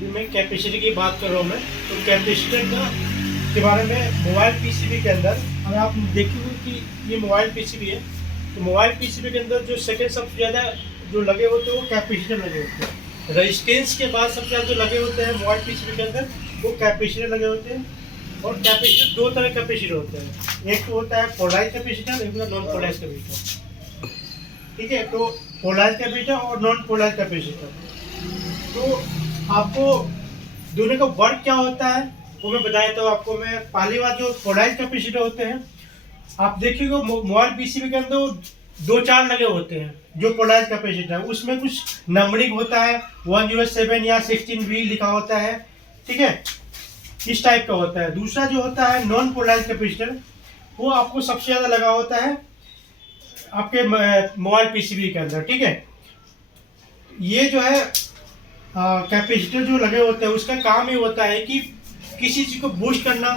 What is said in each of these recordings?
अभी मैं कैपेसिटी की बात कर रहा हूँ मैं, तो कैपेसिटर के बारे में मोबाइल पीसीबी के अंदर अगर आप देखेंगे कि ये मोबाइल पीसीबी है, तो मोबाइल पीसीबी के अंदर जो सेकंड सबसे ज़्यादा जो लगे होते हैं वो कैपेसिटर लगे होते हैं। रेजिस्टेंस के बाद सबसे ज़्यादा जो लगे होते हैं मोबाइल पीसीबी के अंदर वो कैपेसिटर लगे होते हैं। और कैपेसिटर दो तरह के कैपेसिटर होते हैं, एक तो होता है पोलराइज कैपेसिटर, एक होता है नॉन पोलराइज कैपेसिटर। ठीक है, तो पोलराइज कैपेसिटर और नॉन पोलराइज कैपेसिटर, तो आपको दोनों का वर्क क्या होता है वो मैं बताया। तो आपको मैं पहली बात, जो पोलराइज कैपेसिटर होते हैं, आप देखिएगा मोबाइल पीसीबी के अंदर दो चार लगे होते हैं जो पोलराइज कैपेसिटर है, उसमें कुछ नंबरिंग होता है 107 या 16V लिखा होता है। ठीक है, इस टाइप का होता है। दूसरा जो होता है नॉन पोलराइज कैपेसिटर, वो आपको सबसे ज़्यादा लगा होता है आपके मोबाइल पीसीबी के अंदर। ठीक है, ये जो है कैपेसिटर जो लगे होते हैं उसका काम ये होता है कि किसी चीज़ को बूस्ट करना।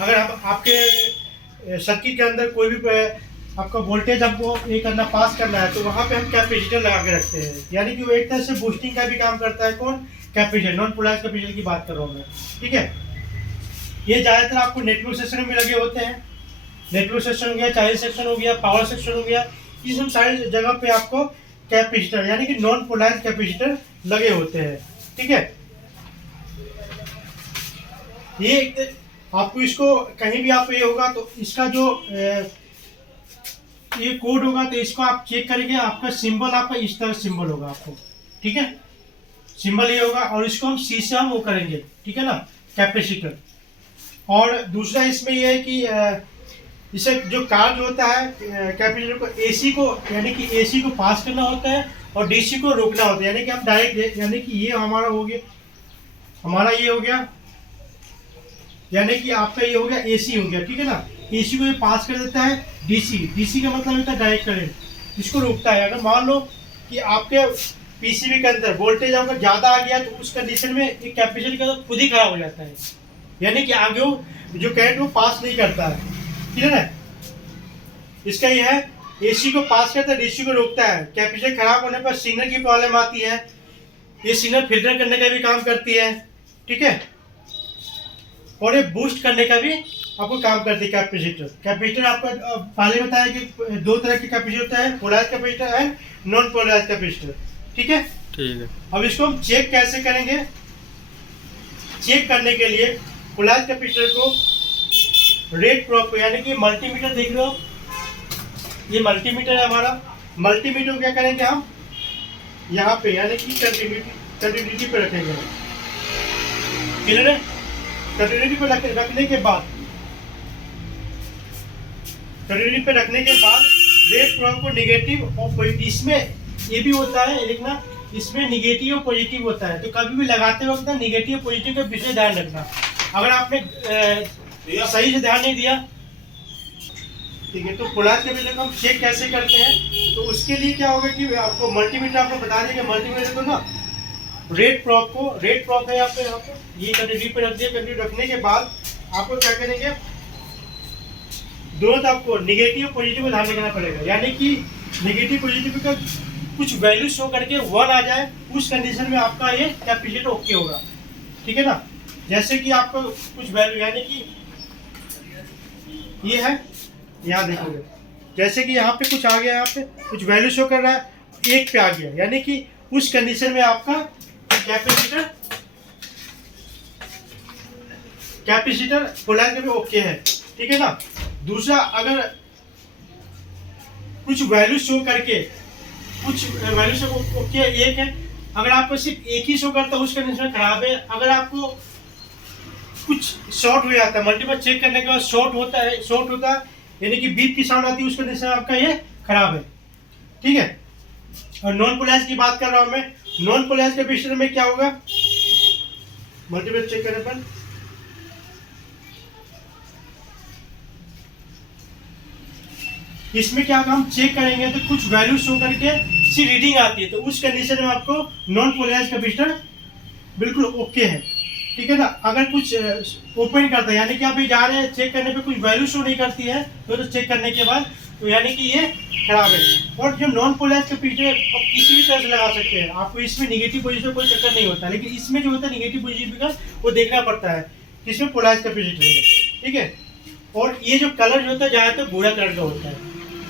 अगर आपके सर्किट के अंदर कोई भी आपका वोल्टेज आपको ये करना, पास करना है, तो वहाँ पे हम कैपेसिटर लगा के रखते हैं, यानी कि वो एक तरह से बूस्टिंग का भी काम करता है। कौन? कैपेसिटर, नॉन पोलराइज कैपेसिटर की बात कर रहा हूँ मैं। ठीक है, ये ज़्यादातर आपको नेटवर्क सेक्शन में लगे होते हैं। नेटवर्क सेक्शन हो गया, चाइल्ड सेक्शन हो गया, पावर सेक्शन हो गया, इस सब सारी जगह पे आपको कैपेसिटर यानी कि नॉन पोलराइज कैपेसिटर लगे होते हैं। ठीक है, ये आपको इसको कहीं भी आप ये होगा तो इसका जो ये कोड होगा तो इसको आप चेक करेंगे, आपका सिंबल आपका इस तरह सिंबल होगा आपको। ठीक है, सिंबल ये होगा और इसको हम सी से हम वो करेंगे। ठीक है ना, कैपेसिटर। और दूसरा इसमें ये है कि इसे जो कार्य होता है कैपेसिटर को एसी को यानी कि एसी को पास करना होता है और डीसी को रोकना होता है, यानी कि हम डायरेक्ट, यानी कि ये हमारा हो गया, हमारा ये हो गया, यानी कि आपका ये हो गया एसी हो गया। ठीक है ना, एसी को ये पास कर देता है डीसी, डीसी का मतलब होता है डायरेक्ट करंट, इसको रोकता है। अगर मान लो कि आपके पीसीबी के अंदर वोल्टेज आपका ज़्यादा आ गया तो उस कंडीशन में एक कैपेसिटर का खुद ही खराब हो जाता है, यानी कि आगे जो करंट वो पास नहीं करता है। ठीक है ना, इसका ये है एसी को पास करता है, डीसी को रोकता है। कैपेसिटर खराब होने पर सिग्नल की प्रॉब्लम आती है, ये सिग्नल फिल्टर करने का भी काम करती है। ठीक है, और ये बूस्ट करने का भी आपको काम करती है कैपेसिटर। कैपेसिटर आपको पहले बताया कि दो तरह के कैपेसिटर होता है, polarise capacitor and non polarise capacitor. ठीक है, ठीक है। अब इसको हम चेक कैसे करेंगे? चेक करने के लिए पोलराइज कैपेसिटर को रेड प्रोब को, यानी कि मल्टीमीटर देख लो, ये मल्टीमीटर है हमारा। मल्टीमीटर क्या करेंगे हम यहाँ पे, यानी कि कंटिन्यूटी पे रखेंगे। क्लियर है? कंटिन्यूटी पे रखने के बाद, कंटिन्यूटी पे रखने के बाद रेड प्रोब को नेगेटिव और पॉजिटिव, इसमें ये भी होता है लिखना, इसमें नेगेटिव और पॉजिटिव होता है, तो कभी भी लगाते वक्त नेगेटिव पॉजिटिव का विशेष ध्यान रखना। अगर आपने सही से ध्यान नहीं दिया, ठीक है, तो पोलराइज कैपेसिटर को हम चेक कैसे करते हैं, तो उसके लिए क्या होगा कि आपको मल्टीमीटर आपको बता देंगे। मल्टीमीटर को ना रेड प्रोब को, रेड प्रोब है आपको यहाँ पे, ये कंटिन्यूटी पे रख दिया। कंटिन्यूटी रखने के बाद आपको क्या करेंगे, दोनों आपको निगेटिव पॉजिटिव को ध्यान रखना पड़ेगा, यानी कि निगेटिव पॉजिटिव का कुछ वैल्यू शो करके 1 आ जाए, उस कंडीशन में आपका ये कैपेसिटर ओके होगा। ठीक है ना, जैसे कि आपको कुछ वैल्यू, यानी कि ये है, यहाँ देखोगे जैसे कि यहाँ पे कुछ आ गया, यहाँ पे कुछ वैल्यू शो कर रहा है, 1 पे आ गया, यानी कि उस कंडीशन में आपका कैपेसिटर पोलराइज में ओके है। ठीक है ना। दूसरा, अगर कुछ वैल्यू शो करके, कुछ वैल्यू शो ओके 1 है, अगर आपको सिर्फ 1 ही शो करता है उस कंडीशन में खराब है। अगर आपको कुछ शॉर्ट हो जाता है, मल्टीपल चेक करने के बाद शॉर्ट होता है, यानी कि बीप की साउंड आती है, उस कंडीशन में आपका ये खराब है। ठीक है। और नॉन पोलराइज की बात कर रहा हूं मैं। नॉन पोलराइज कैपेसिटर में क्या होगा, मल्टीपल चेक करने पर इसमें क्या हम चेक करेंगे तो कुछ वैल्यू शो करके सी रीडिंग आती है, तो उस कंडीशन में आपको नॉन पोलराइज कैपेसिटर बिल्कुल ओके है। ठीक है ना। अगर कुछ ओपन करता है, यानी कि आप जा रहे हैं चेक करने पे कुछ वैल्यू शो नहीं करती है, तो चेक करने के बाद तो यानी कि ये खराब है। और जो नॉन पोलराइज के पीछे आप किसी भी तरह से लगा सकते हैं, आपको इसमें निगेटिव पोजिशन कोई चक्कर नहीं होता, लेकिन इसमें जो होता है निगेटिव पोजिशन का वो देखना पड़ता है, जिसमें पोलराइज कैपेसिटर है, ठीक है। और ये जो कलर जो होता है ज़्यादातर भूरा कलर का होता है।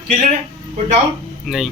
क्लियर है, कोई डाउट नहीं।